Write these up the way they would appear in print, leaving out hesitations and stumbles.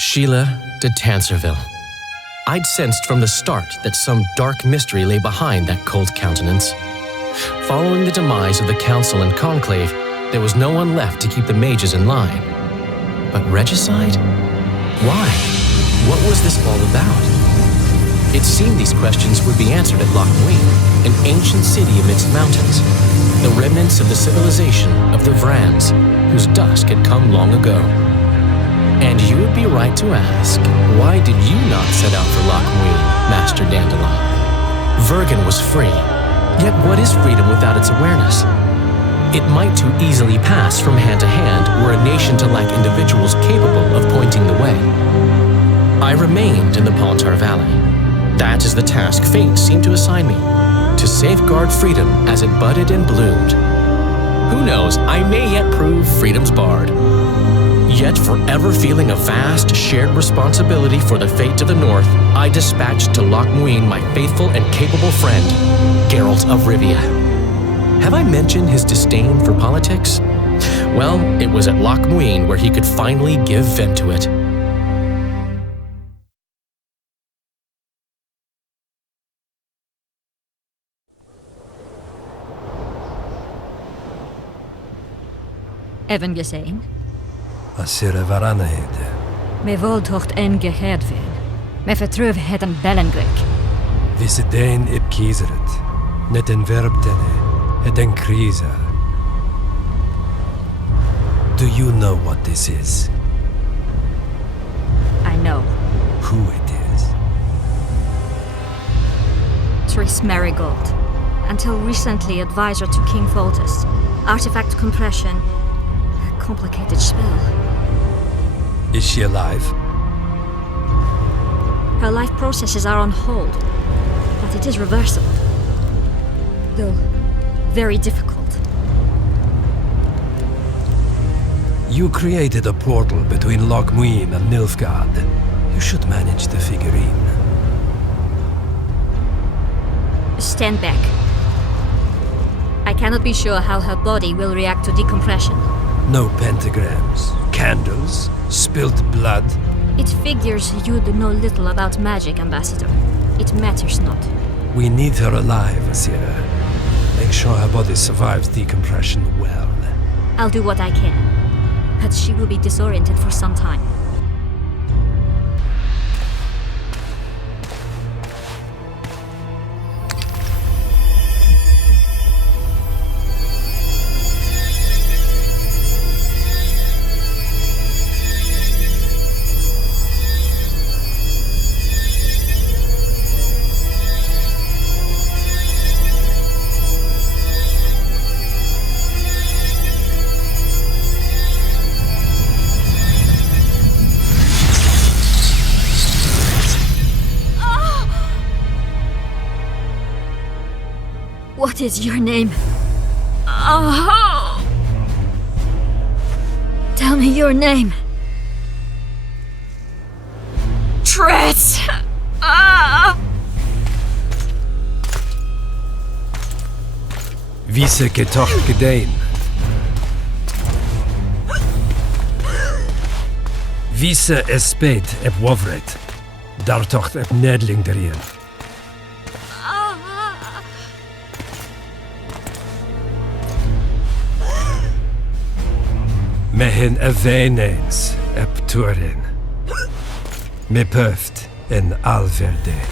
Sheila de Tanserville. I'd sensed from the start that some dark mystery lay behind that cold countenance. Following the demise of the Council and Conclave, there was no one left to keep the mages in line. But regicide? Why? What was this all about? It seemed these questions would be answered at Loch Muin, an ancient city amidst mountains, the remnants of the civilization of the Vrans, whose dusk had come long ago. And you would be right to ask, why did you not set out for Loch Muin, Master Dandelion? Vergen was free, yet what is freedom without its awareness? It might too easily pass from hand to hand were a nation to lack individuals capable of pointing the way. I remained in the Pontar Valley. That is the task fate seemed to assign me, to safeguard freedom as it budded and bloomed. Who knows, I may yet prove freedom's bard. Yet forever feeling a vast, shared responsibility for the fate of the North, I dispatched to Loch Muin my faithful and capable friend, Geralt of Rivia. Have I mentioned his disdain for politics? Well, it was at Loch Muin where he could finally give vent to it. Even gezien? Asire varanahede. Me voltocht en geheerdveen. Me vertrouw het een bellengrek. Visse dein ib kieseret. Net en verbtene. Het en krisa. Do you know what this is? I know. Who it is? Tris Marigold. Until recently advisor to King Foltest. Artifact compression. A complicated spell. Is she alive? Her life processes are on hold, but it is reversible. Though very difficult. You created a portal between Loch Muin and Nilfgaard. You should manage the figurine. Stand back. I cannot be sure how her body will react to decompression. No pentagrams, candles, spilt blood. It figures you do know little about magic, Ambassador. It matters not. We need her alive, Asira. Make sure her body survives decompression well. I'll do what I can, but she will be disoriented for some time. What is your name? Oh! Tell me your name. Tris! Visse getocht gedein. Visse espeit eb wovret. Daar tocht eb nedling derien. Mehen eveneens eb turin. Me pöft en alverdeg.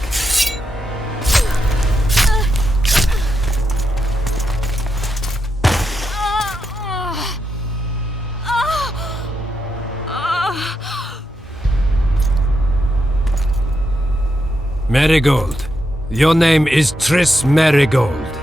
Marigold. Your name is Tris Marigold.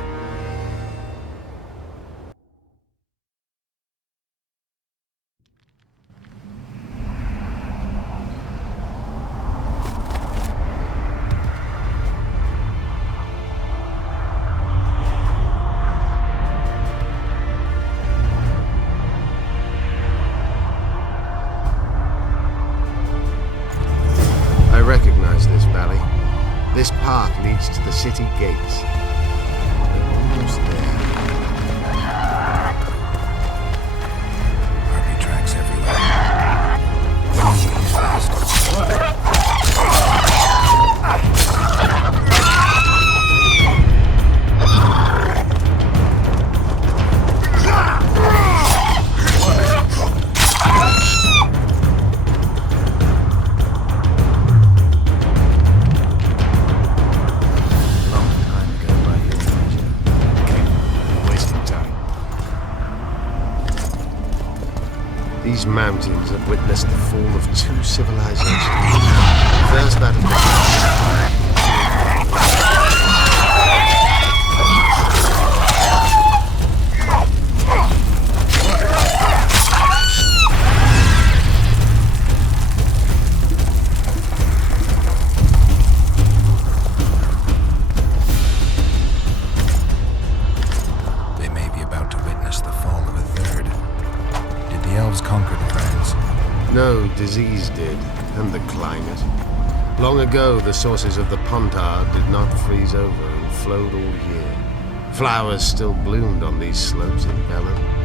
I recognize this valley. This path leads to the city gates. We're almost there. Harpy tracks everywhere. Running fast. These mountains have witnessed the fall of two civilizations. First that of the... No, disease did, and the climate. Long ago, the sources of the Pontard did not freeze over and flowed all year. Flowers still bloomed on these slopes in Velen.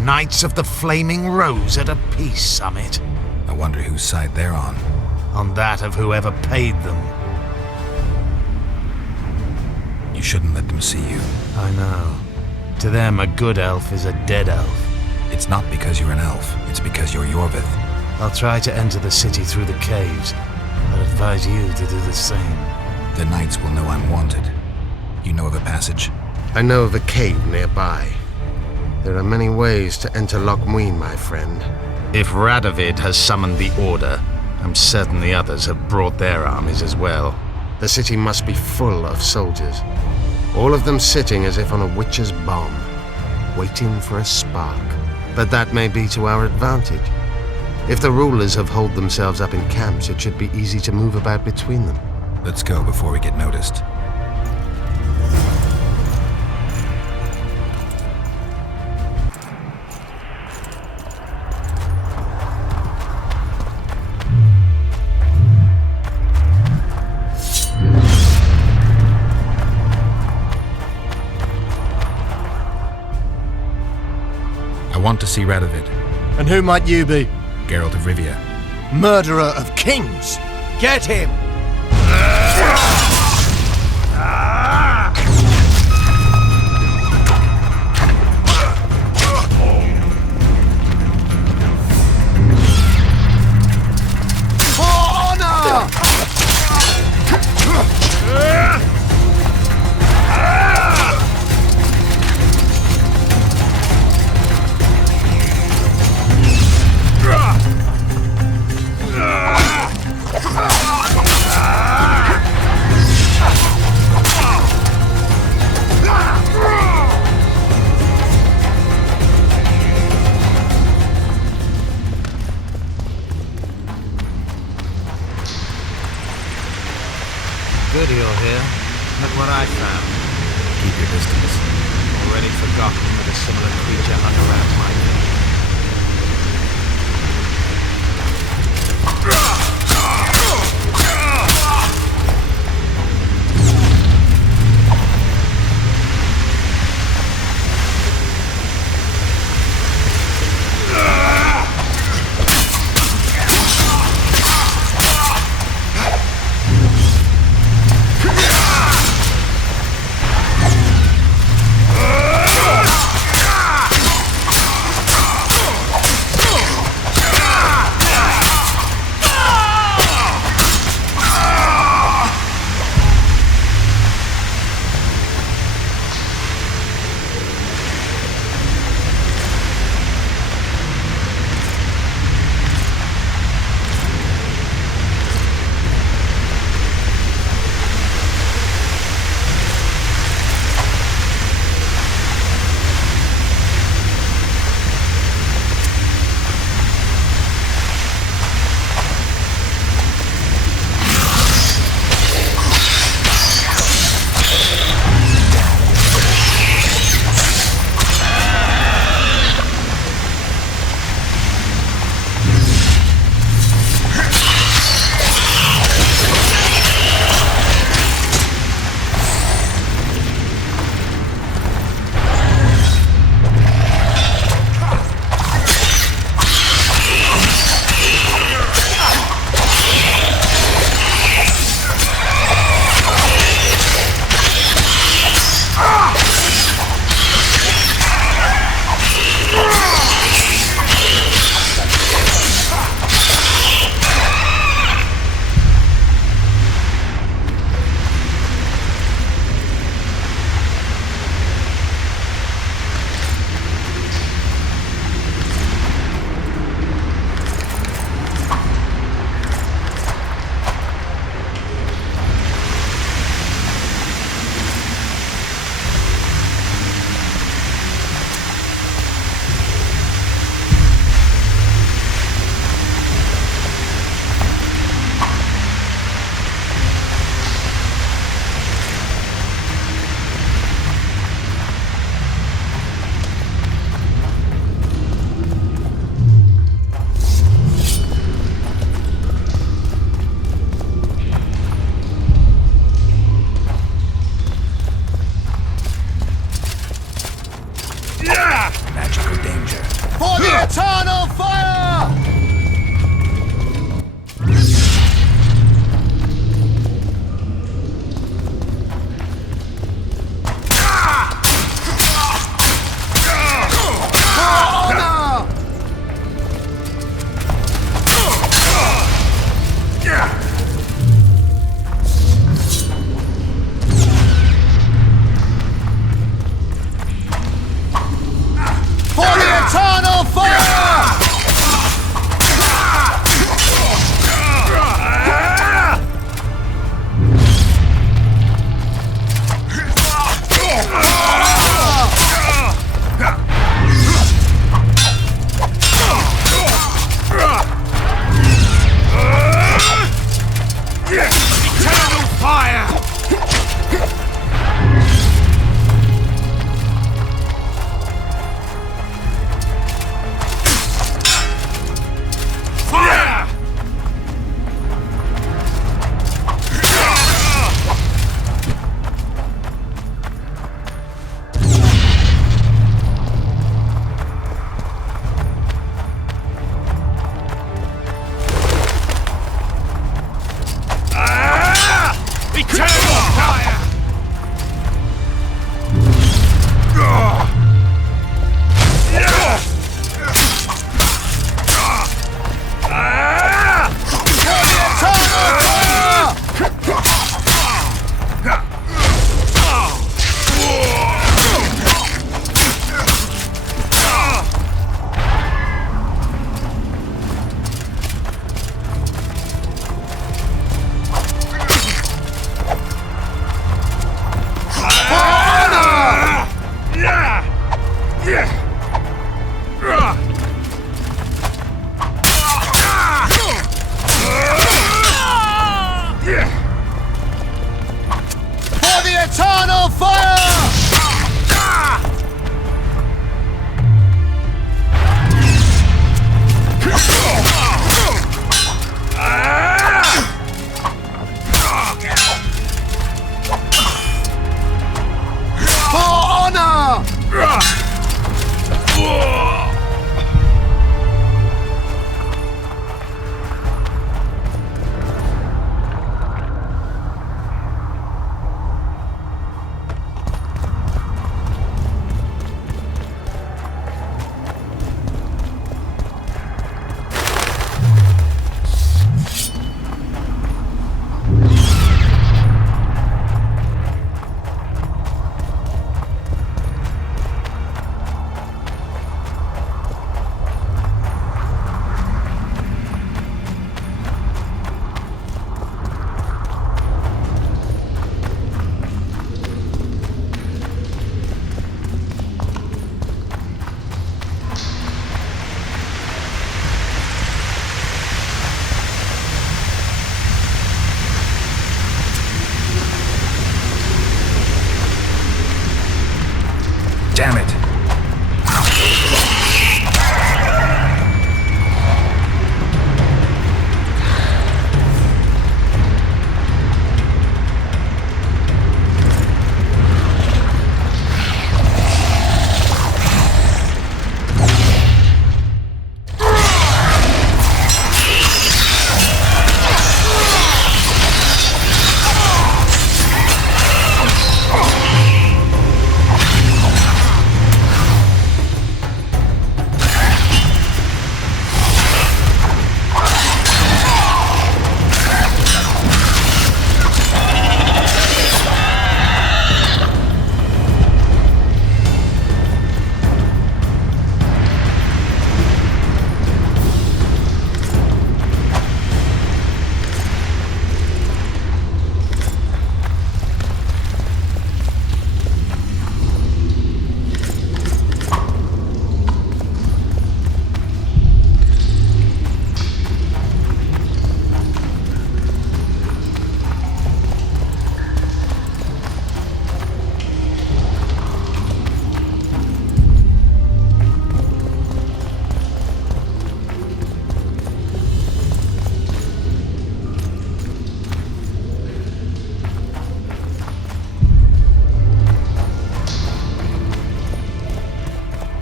Knights of the Flaming Rose at a peace summit. I wonder whose side they're on. On that of whoever paid them. You shouldn't let them see you. I know. To them, a good elf is a dead elf. It's not because you're an elf, it's because you're Yorvith. I'll try to enter the city through the caves. I'd advise you to do the same. The knights will know I'm wanted. You know of a passage? I know of a cave nearby. There are many ways to enter Loch Muin, my friend. If Radovid has summoned the Order, I'm certain the others have brought their armies as well. The city must be full of soldiers. All of them sitting as if on a witch's bomb, waiting for a spark. But that may be to our advantage. If the rulers have holed themselves up in camps, it should be easy to move about between them. Let's go before we get noticed. I want to see Radovid. And who might you be? Geralt of Rivia. Murderer of kings! Get him! Good you're here. Look what I found. Keep your distance. Already forgotten that a similar creature hung around my feet. magical danger. For the eternal fire! Damn it!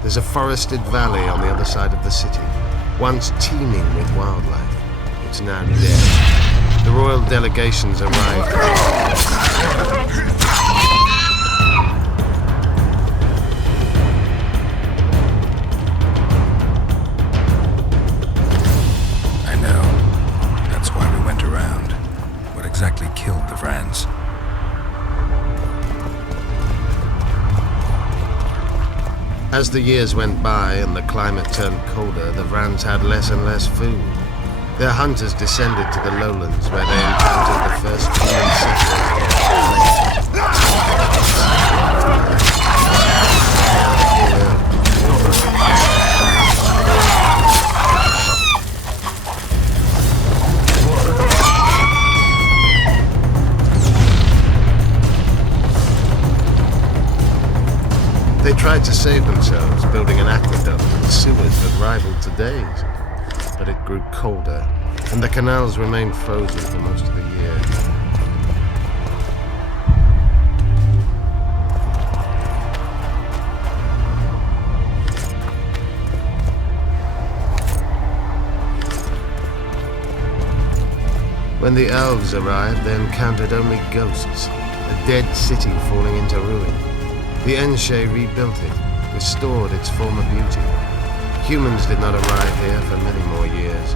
There's a forested valley on the other side of the city, once teeming with wildlife. It's now dead. The royal delegations arrived. I know. That's why we went around. What exactly killed the Vrans? As the years went by and the climate turned colder, the Vrans had less and less food. Their hunters descended to the lowlands where they encountered the first human They tried to save themselves, building an aqueduct and sewers that rivaled today's. But it grew colder, and the canals remained frozen for most of the year. When the elves arrived, they encountered only ghosts, a dead city falling into ruin. The Enshe rebuilt it, restored its former beauty. Humans did not arrive here for many more years.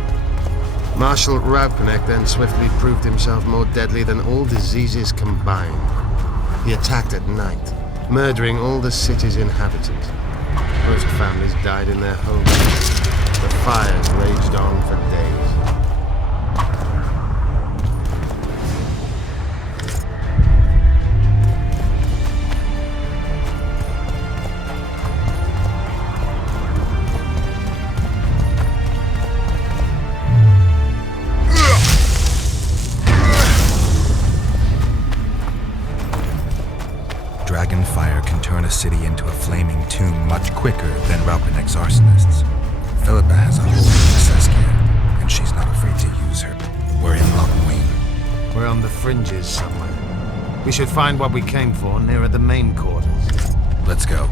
Marshal Raupnecht then swiftly proved himself more deadly than all diseases combined. He attacked at night, murdering all the city's inhabitants. Most families died in their homes. The fires raged on for days. Dragon fire can turn a city into a flaming tomb much quicker than Raupnecht's arsonists. Philippa has a hold of Saskia, and she's not afraid to use her. We're in Lochmuin. We're on the fringes somewhere. We should find what we came for nearer the main quarters. Let's go.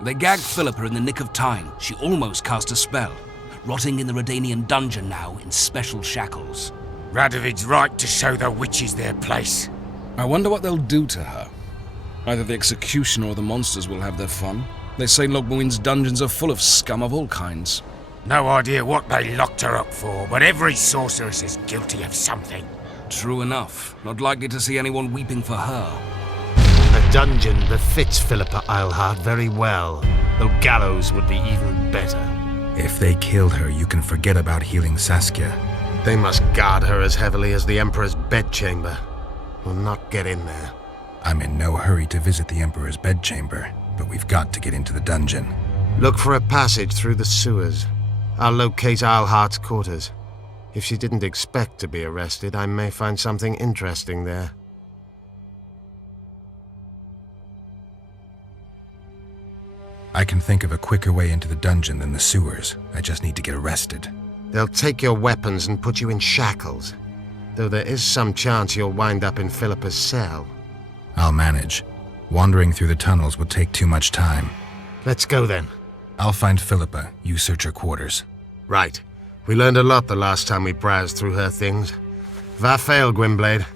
They gagged Philippa in the nick of time. She almost cast a spell. Rotting in the Redanian dungeon now in special shackles. Radovid's right to show the witches their place. I wonder what they'll do to her. Either the executioner or the monsters will have their fun. They say Logmuin's dungeons are full of scum of all kinds. No idea what they locked her up for, but every sorceress is guilty of something. True enough. Not likely to see anyone weeping for her. A dungeon befits Philippa Eilhart very well, though gallows would be even better. If they kill her, you can forget about healing Saskia. They must guard her as heavily as the Emperor's bedchamber. We'll not get in there. I'm in no hurry to visit the Emperor's bedchamber, but we've got to get into the dungeon. Look for a passage through the sewers. I'll locate Eilhart's quarters. If she didn't expect to be arrested, I may find something interesting there. I can think of a quicker way into the dungeon than the sewers. I just need to get arrested. They'll take your weapons and put you in shackles, though there is some chance you'll wind up in Philippa's cell. I'll manage. Wandering through the tunnels would take too much time. Let's go then. I'll find Philippa. You search her quarters. Right. We learned a lot the last time we browsed through her things. Va fail, Gwynblade.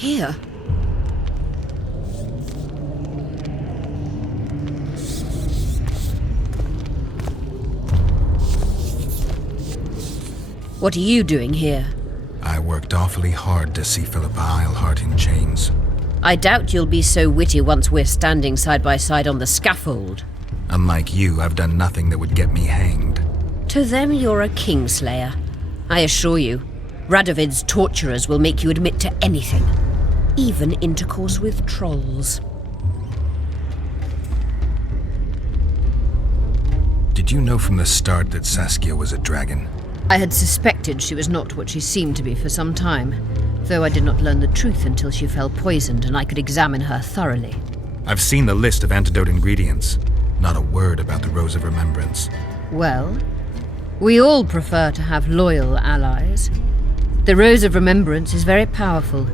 Here? What are you doing here? I worked awfully hard to see Philippa Eilhart in chains. I doubt you'll be so witty once we're standing side by side on the scaffold. Unlike you, I've done nothing that would get me hanged. To them, you're a kingslayer. I assure you, Radovid's torturers will make you admit to anything, even intercourse with trolls. Did you know from the start that Saskia was a dragon? I had suspected she was not what she seemed to be for some time, though I did not learn the truth until she fell poisoned and I could examine her thoroughly. I've seen the list of antidote ingredients. Not a word about the Rose of Remembrance. Well, we all prefer to have loyal allies. The Rose of Remembrance is very powerful.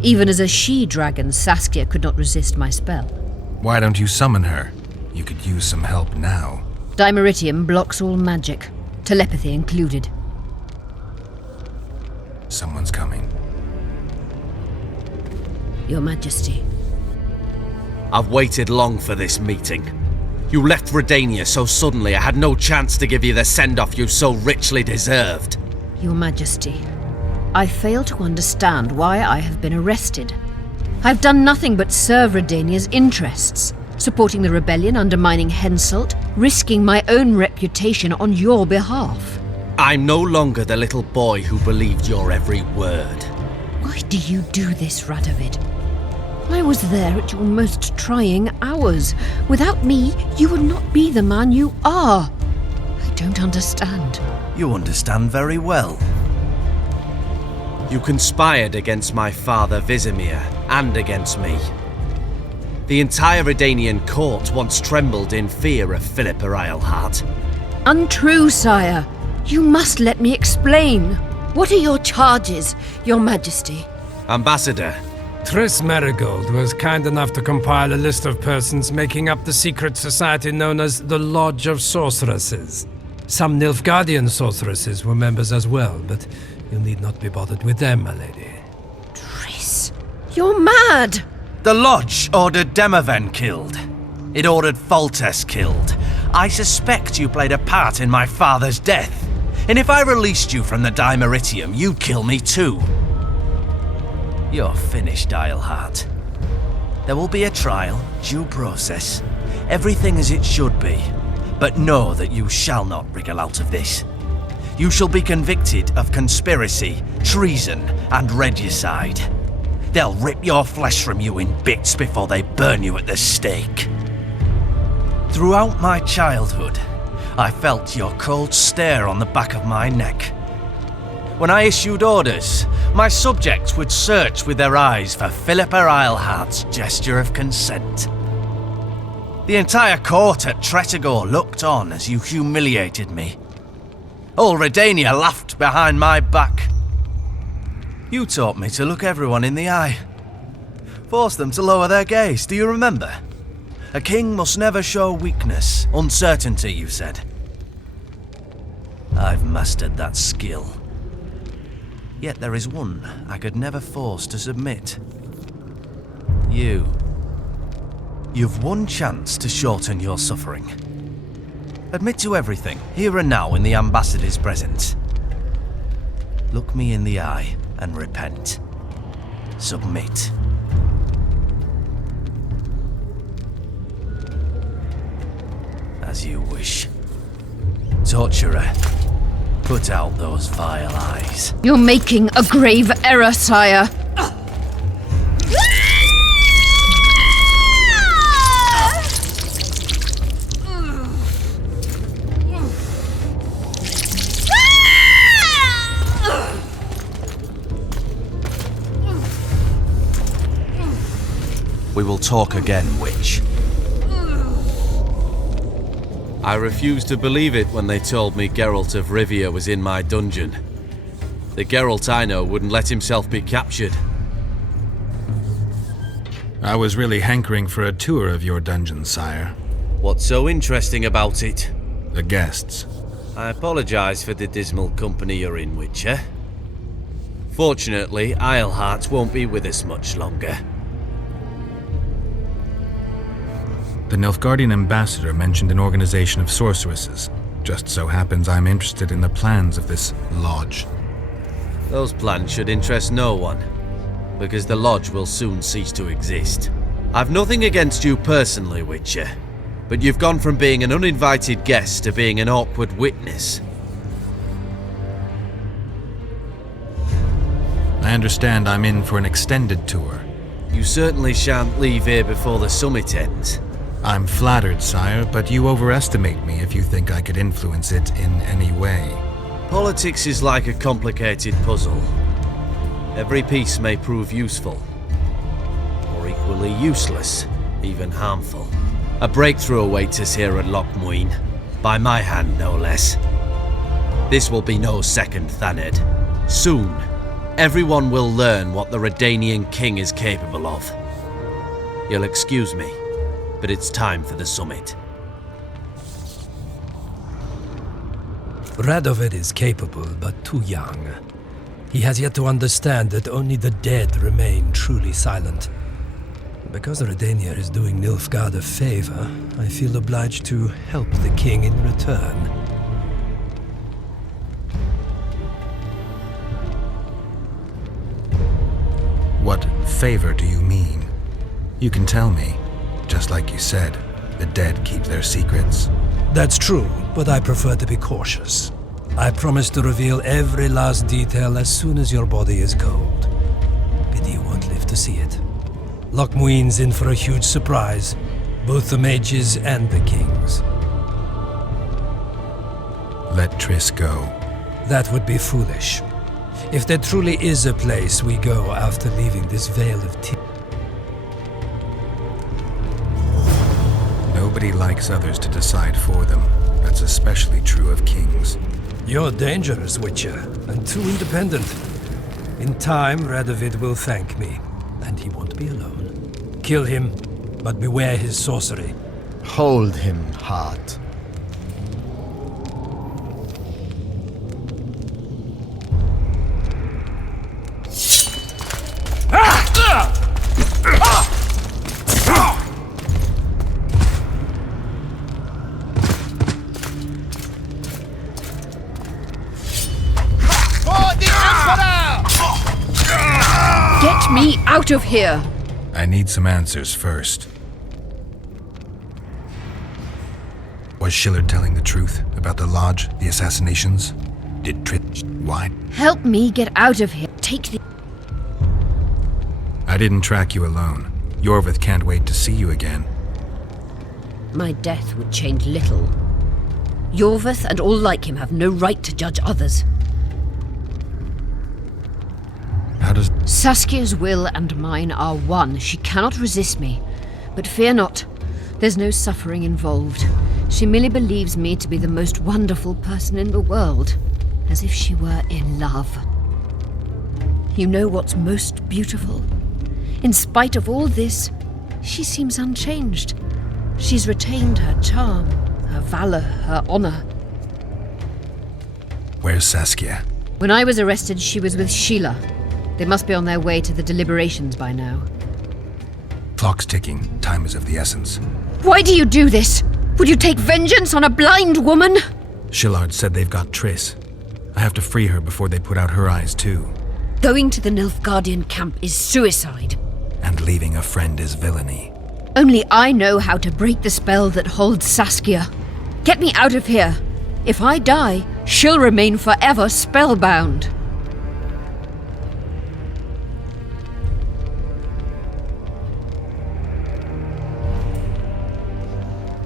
Even as a she-dragon, Saskia could not resist my spell. Why don't you summon her? You could use some help now. Dimeritium blocks all magic, telepathy included. Someone's coming. Your Majesty. I've waited long for this meeting. You left Redania so suddenly I had no chance to give you the send-off you so richly deserved. Your Majesty, I fail to understand why I have been arrested. I've done nothing but serve Redania's interests, supporting the rebellion, undermining Henselt, risking my own reputation on your behalf. I'm no longer the little boy who believed your every word. Why do you do this, Radovid? I was there at your most trying hours. Without me, you would not be the man you are. I don't understand. You understand very well. You conspired against my father Vizimir and against me. The entire Redanian court once trembled in fear of Philippa Eilhart. Untrue, sire. You must let me explain. What are your charges, Your Majesty? Ambassador. Triss Marigold was kind enough to compile a list of persons making up the secret society known as the Lodge of Sorceresses. Some Nilfgaardian sorceresses were members as well, but you need not be bothered with them, my lady. Triss, you're mad! The Lodge ordered Demaven killed. It ordered Foltest killed. I suspect you played a part in my father's death. And if I released you from the Dimeritium, you'd kill me too. You're finished, Eilhart. There will be a trial, due process, everything as it should be. But know that you shall not wriggle out of this. You shall be convicted of conspiracy, treason, and regicide. They'll rip your flesh from you in bits before they burn you at the stake. Throughout my childhood, I felt your cold stare on the back of my neck. When I issued orders, my subjects would search with their eyes for Philippa Eilhart's gesture of consent. The entire court at Tretogor looked on as you humiliated me. All Redania laughed behind my back. You taught me to look everyone in the eye. Forced them to lower their gaze, do you remember? A king must never show weakness, uncertainty, you said. I've mastered that skill. Yet there is one I could never force to submit. You. You've one chance to shorten your suffering. Admit to everything, here and now in the ambassador's presence. Look me in the eye and repent. Submit. As you wish. Torturer, put out those vile eyes. You're making a grave error, sire. We will talk again, witch. I refused to believe it when they told me Geralt of Rivia was in my dungeon. The Geralt I know wouldn't let himself be captured. I was really hankering for a tour of your dungeon, sire. What's so interesting about it? The guests. I apologize for the dismal company you're in, Witcher. Fortunately, Isleheart won't be with us much longer. The Nilfgaardian ambassador mentioned an organization of sorceresses. Just so happens I'm interested in the plans of this lodge. Those plans should interest no one, because the lodge will soon cease to exist. I've nothing against you personally, Witcher, but you've gone from being an uninvited guest to being an awkward witness. I understand I'm in for an extended tour. You certainly shan't leave here before the summit ends. I'm flattered, sire, but you overestimate me if you think I could influence it in any way. Politics is like a complicated puzzle. Every piece may prove useful, or equally useless, even harmful. A breakthrough awaits us here at Lochmuin, by my hand no less. This will be no second Thaned. Soon, everyone will learn what the Redanian king is capable of. You'll excuse me, but it's time for the summit. Radovid is capable, but too young. He has yet to understand that only the dead remain truly silent. Because Redania is doing Nilfgaard a favor, I feel obliged to help the king in return. What favor do you mean? You can tell me. Just like you said, the dead keep their secrets. That's true, but I prefer to be cautious. I promise to reveal every last detail as soon as your body is cold. Pity you won't live to see it. Lochmuin's in for a huge surprise, both the mages and the kings. Let Triss go. That would be foolish. If there truly is a place we go after leaving this Vale of Tears. Nobody likes others to decide for them. That's especially true of kings. You're dangerous, Witcher, and too independent. In time, Radovid will thank me, and he won't be alone. Kill him, but beware his sorcery. Hold him, Hart. Get me out of here! I need some answers first. Was Schiller telling the truth about the lodge, the assassinations? Did Triss... Why? Help me get out of here. Take the... I didn't track you alone. Yorvith can't wait to see you again. My death would change little. Yorvith and all like him have no right to judge others. How does... Saskia's will and mine are one. She cannot resist me. But fear not. There's no suffering involved. She merely believes me to be the most wonderful person in the world. As if she were in love. You know what's most beautiful? In spite of all this, she seems unchanged. She's retained her charm, her valor, her honor. Where's Saskia? When I was arrested, she was with Sheila. They must be on their way to the deliberations by now. Clock's ticking. Time is of the essence. Why do you do this? Would you take vengeance on a blind woman? Shillard said they've got Triss. I have to free her before they put out her eyes, too. Going to the Nilfgaardian camp is suicide. And leaving a friend is villainy. Only I know how to break the spell that holds Saskia. Get me out of here. If I die, she'll remain forever spellbound.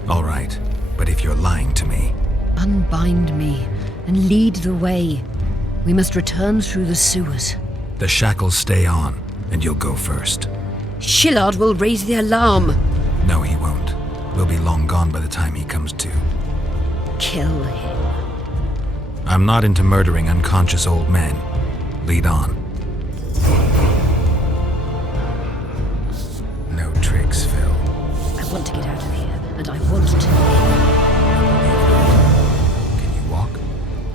All right, but if you're lying to me... Unbind me and lead the way. We must return through the sewers. The shackles stay on, and you'll go first. Shillard will raise the alarm. No, he won't. We'll be long gone by the time he comes to. Kill him. I'm not into murdering unconscious old men. Lead on. No tricks, Phil. I want to get out of here, and I want to live. Can you walk?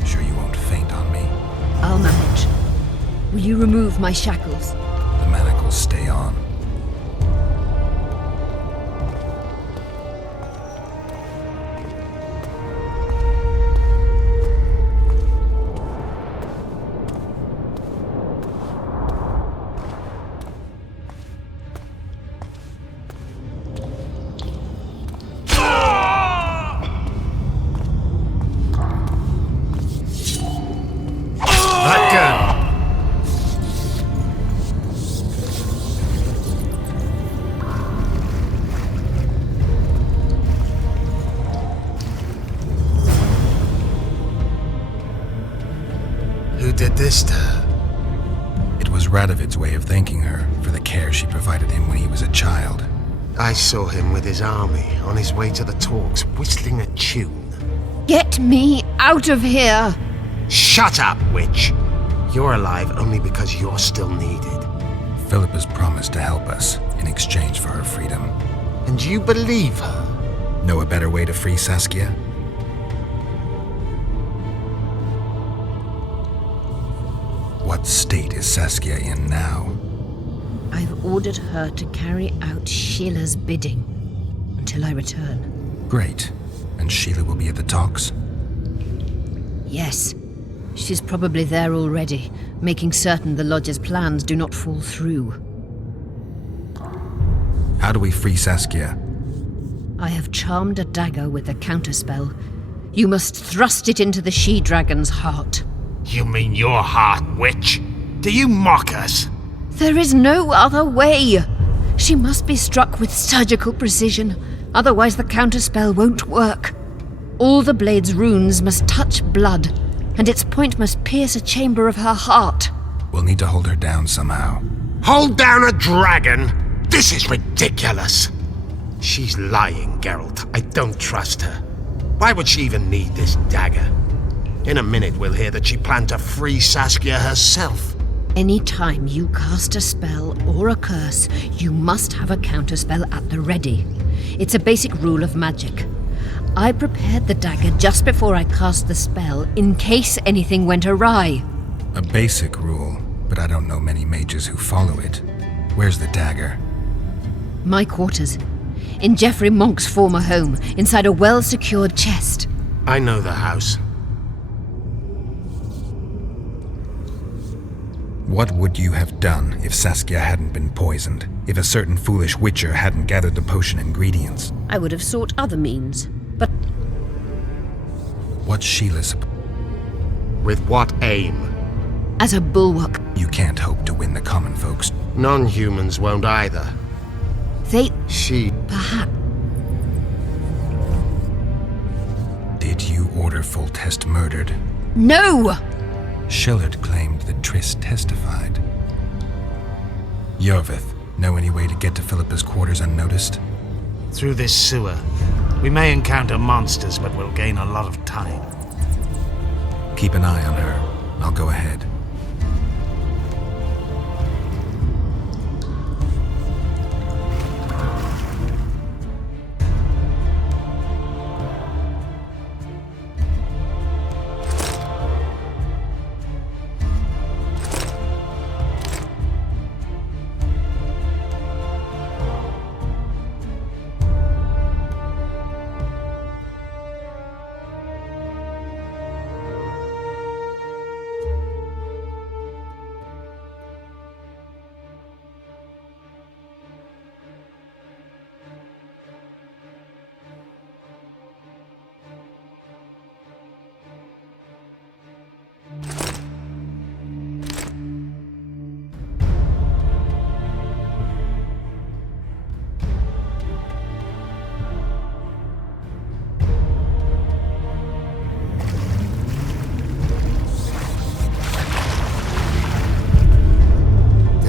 Sure you won't faint on me? I'll manage. Will you you remove my shackles? The manacles stay on. Who did this to her? It was Radovid's way of thanking her for the care she provided him when he was a child. I saw him with his army on his way to the talks, whistling a tune. Get me out of here! Shut up, witch! You're alive only because you're still needed. Philippa's promised to help us in exchange for her freedom. And you believe her? Know a better way to free Saskia? What state is Saskia in now? I've ordered her to carry out Sheila's bidding until I return. Great. And Sheila will be at the talks? Yes. She's probably there already, making certain the Lodge's plans do not fall through. How do we free Saskia? I have charmed a dagger with a counterspell. You must thrust it into the she-dragon's heart. You mean your heart, witch? Do you mock us? There is no other way! She must be struck with surgical precision, otherwise the counterspell won't work. All the blade's runes must touch blood, and its point must pierce a chamber of her heart. We'll need to hold her down somehow. Hold down a dragon? This is ridiculous. She's lying, Geralt. I don't trust her. Why would she even need this dagger? In a minute we'll hear that she planned to free Saskia herself. Any time you cast a spell or a curse, you must have a counterspell at the ready. It's a basic rule of magic. I prepared the dagger just before I cast the spell, in case anything went awry. A basic rule, but I don't know many mages who follow it. Where's the dagger? My quarters. In Geoffrey Monk's former home, inside a well-secured chest. I know the house. What would you have done if Saskia hadn't been poisoned? If a certain foolish witcher hadn't gathered the potion ingredients? I would have sought other means, but... What's Sheila's... With what aim? As a bulwark. You can't hope to win the common folks. Non-humans won't either. She... Perhaps. Did you order Foltest murdered? No! Shillard claimed that Triss testified. Yorvith, know any way to get to Philippa's quarters unnoticed? Through this sewer. We may encounter monsters, but we'll gain a lot of time. Keep an eye on her. I'll go ahead.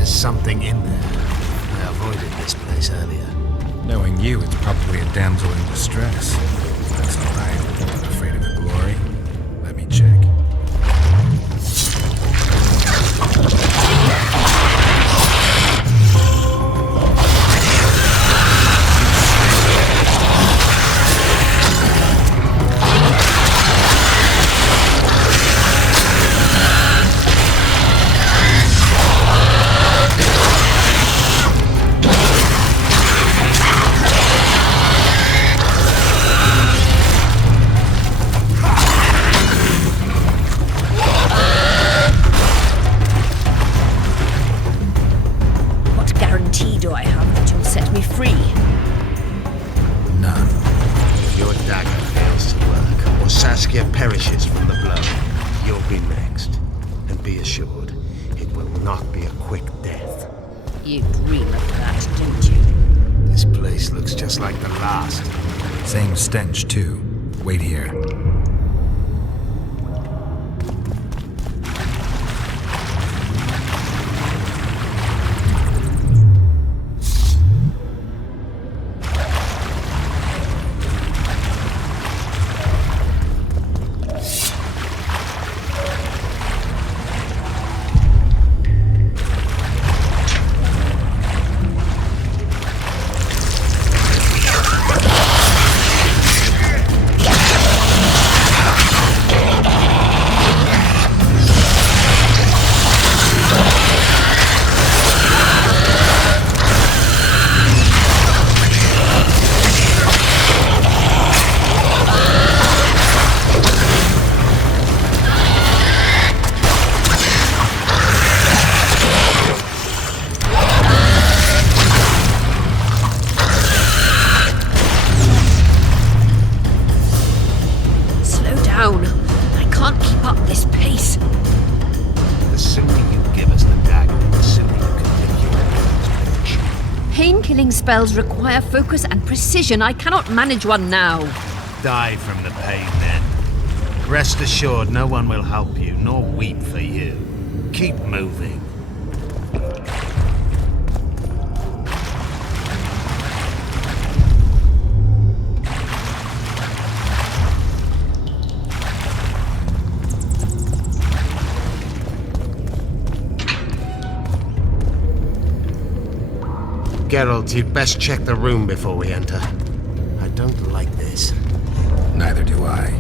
Something in there. I avoided this place earlier. Knowing you, it's probably a damsel in distress. That's all right. I'm not afraid of the glory. Let me check. free. None. If your dagger fails to work, or Saskia perishes from the blow, you'll be next. And be assured, it will not be a quick death. You dream of that, don't you? This place looks just like the last. Same stench, too. Wait here. Pain-killing spells require focus and precision. I cannot manage one now. Die from the pain, then. Rest assured, no one will help you, nor weep for you. Keep moving. Geralt, you'd best check the room before we enter. I don't like this. Neither do I.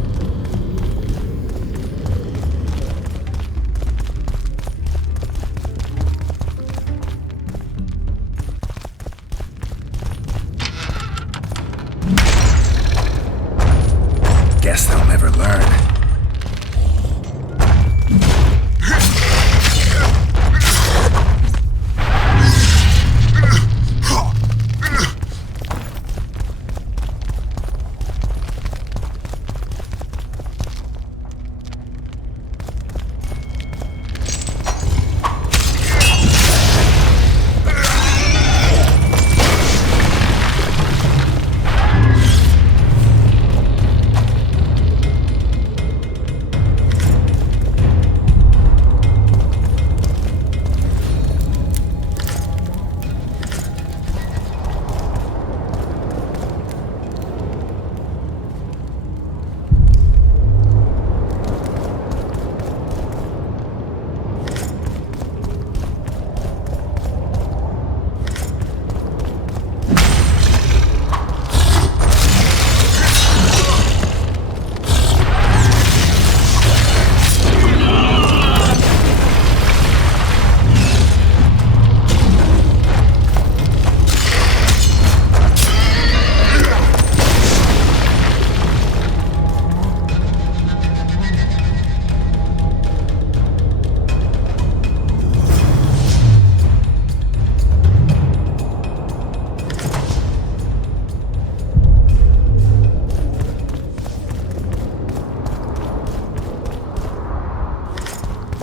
Guess they'll never learn.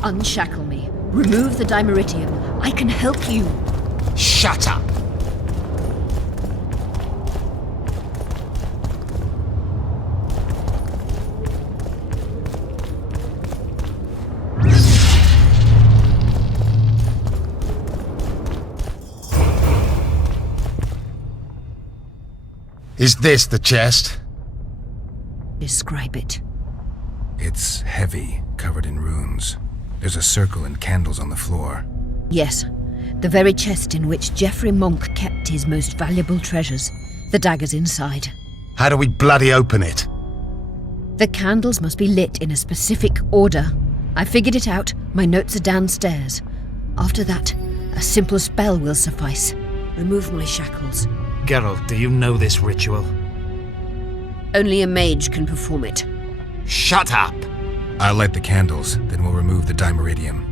Unshackle me. Remove the dimeritium. I can help you. Shut up! Is this the chest? Describe it. It's heavy, covered in runes. There's a circle and candles on the floor. Yes, the very chest in which Geoffrey Monk kept his most valuable treasures. The dagger's inside. How do we bloody open it? The candles must be lit in a specific order. I figured it out. My notes are downstairs. After that, a simple spell will suffice. Remove my shackles. Geralt, do you know this ritual? Only a mage can perform it. Shut up! I'll light the candles, then we'll remove the dimeritium.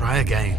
Try again.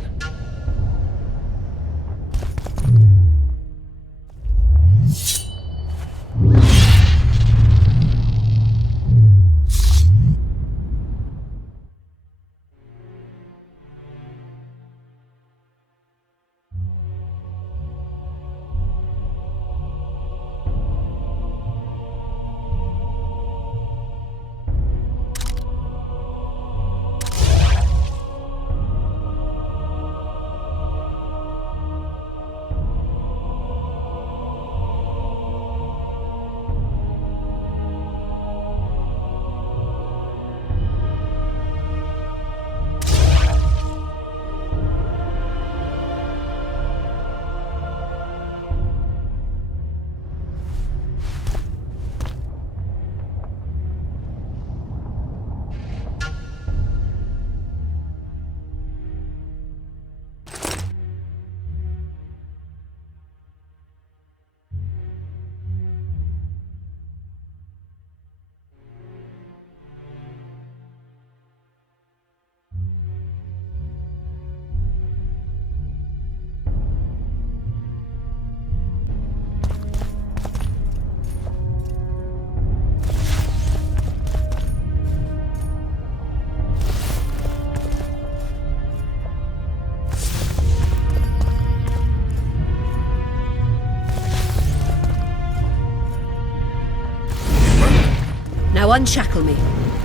Now unshackle me.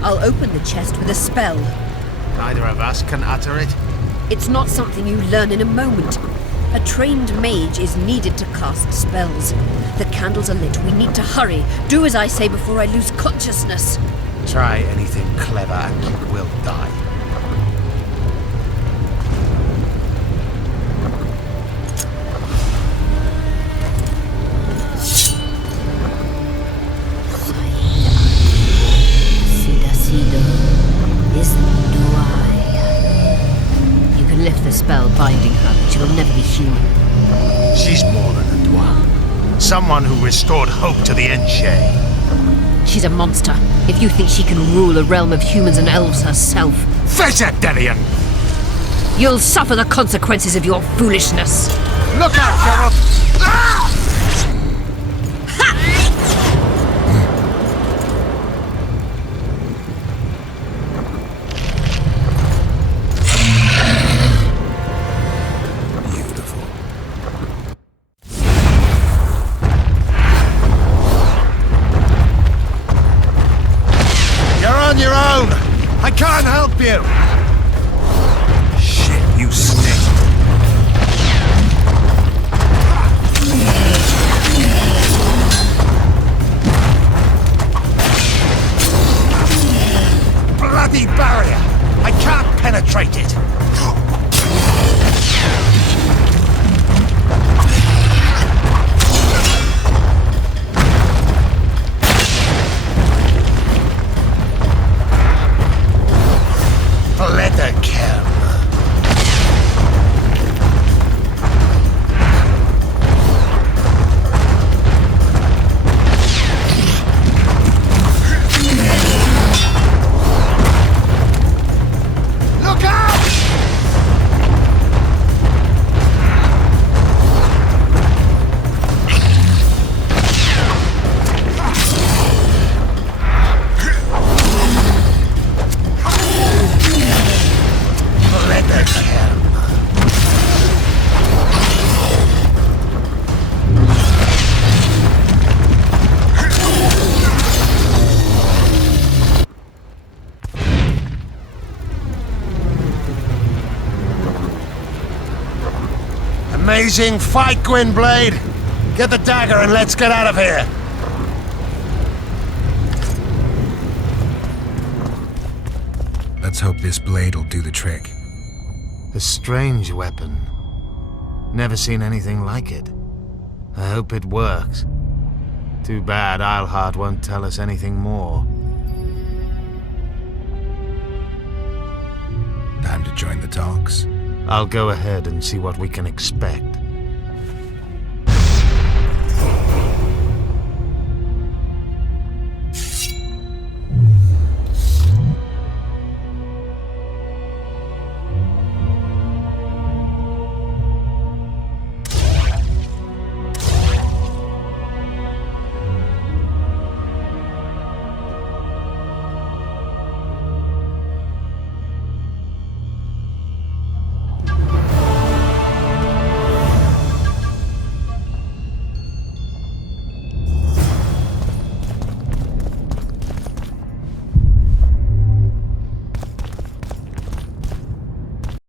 I'll open the chest with a spell. Neither of us can utter it. It's not something you learn in a moment. A trained mage is needed to cast spells. The candles are lit. We need to hurry. Do as I say before I lose consciousness. Try anything clever and you will die. Spell binding her, but she will never be human. She's more than a dwarf. Someone who restored hope to the Enche. She's a monster. If you think she can rule a realm of humans and elves herself... Face it, Devian! You'll suffer the consequences of your foolishness. Look out, Geralt! Ah! Can't help you! Shit, you stink. Bloody barrier! I can't penetrate it! Amazing fight, Gwynblade! Get the dagger and let's get out of here! Let's hope this blade will do the trick. A strange weapon. Never seen anything like it. I hope it works. Too bad Eilhart won't tell us anything more. Time to join the talks. I'll go ahead and see what we can expect.